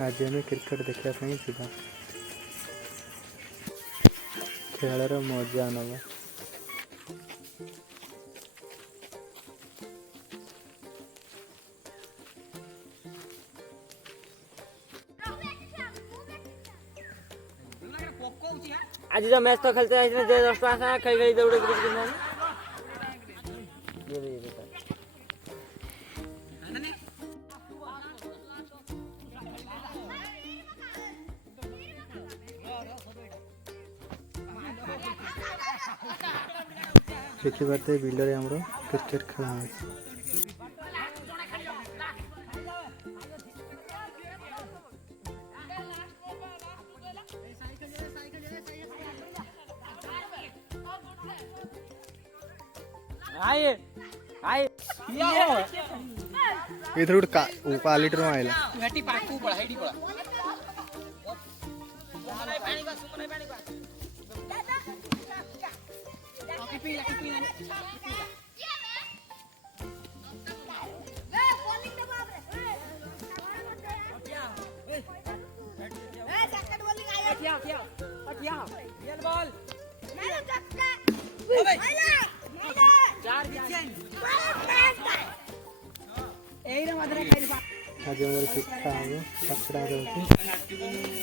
आज आम क्रिकेट देखा खेलर मजा नवा। आज जो मैच तो खेलते हैं 10 टका खेल गई दौड़े देखी पाते बिलरे आमर क्रिकेट खेला इधर गोटे क्वालिटी आइला आज हमारे पिठा हम पकड़ा रहे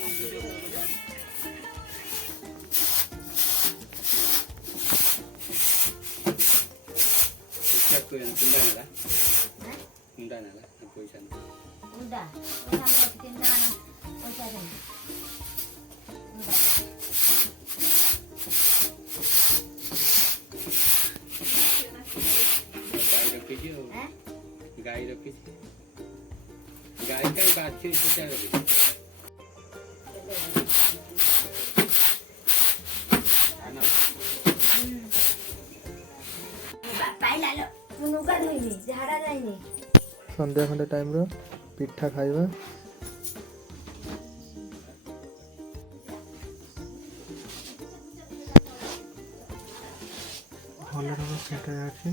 गाय रखी गाय का बाछी क्या रखी संध्या खंडे टाइम रो पिठा खाइबा भल रहा सेटा अच्छी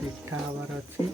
पिठा आवार अच्छी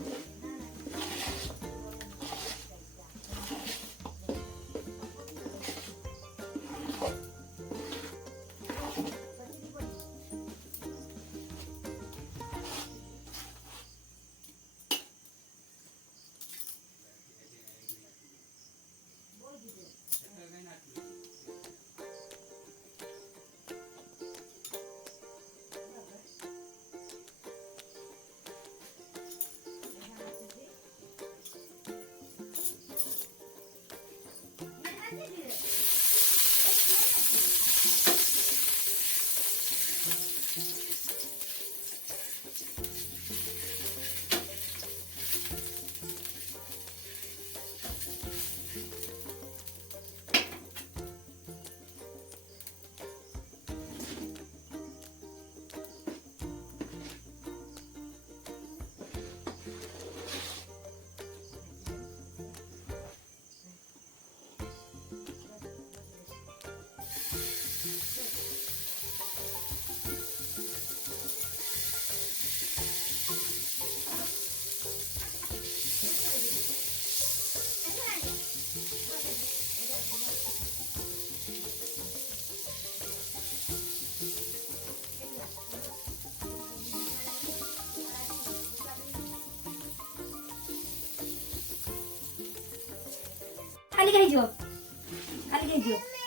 खाली कहीं जो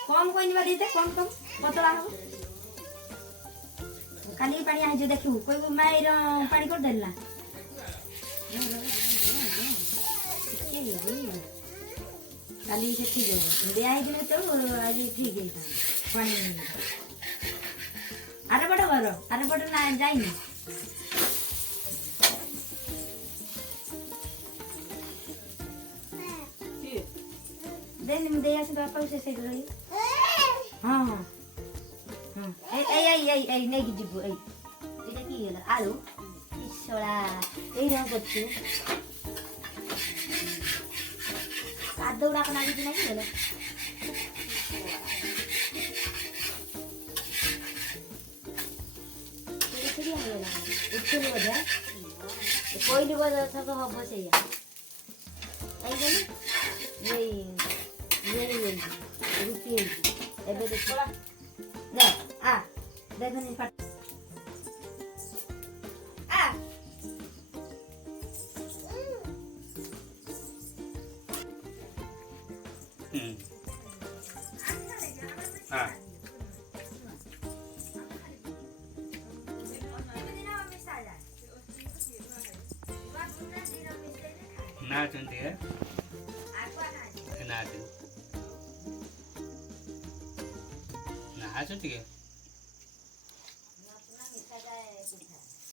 कम कोई नहीं बारी कम पतला हो खाली पानी आ जो देखियो कोई माइर पानी कर देला खाली से ठीक है दिया है दिन तो आज ठीक है पानी अरे बड़ ना जाइनी देन दे ऐसे बापा से रही हां हां ए नहीं जीबू एटा की गेला आलू इसोला ए रह गच्छु आदौड़ा का नागी नहीं गेला तेरी आ गेला उठले बजा कोई नहीं बजा था तो हबो से या এই গেলি এই এই রুটি এই এবে দেখ দে দেখুন Natin dia. Natin. Nah, aja tiga.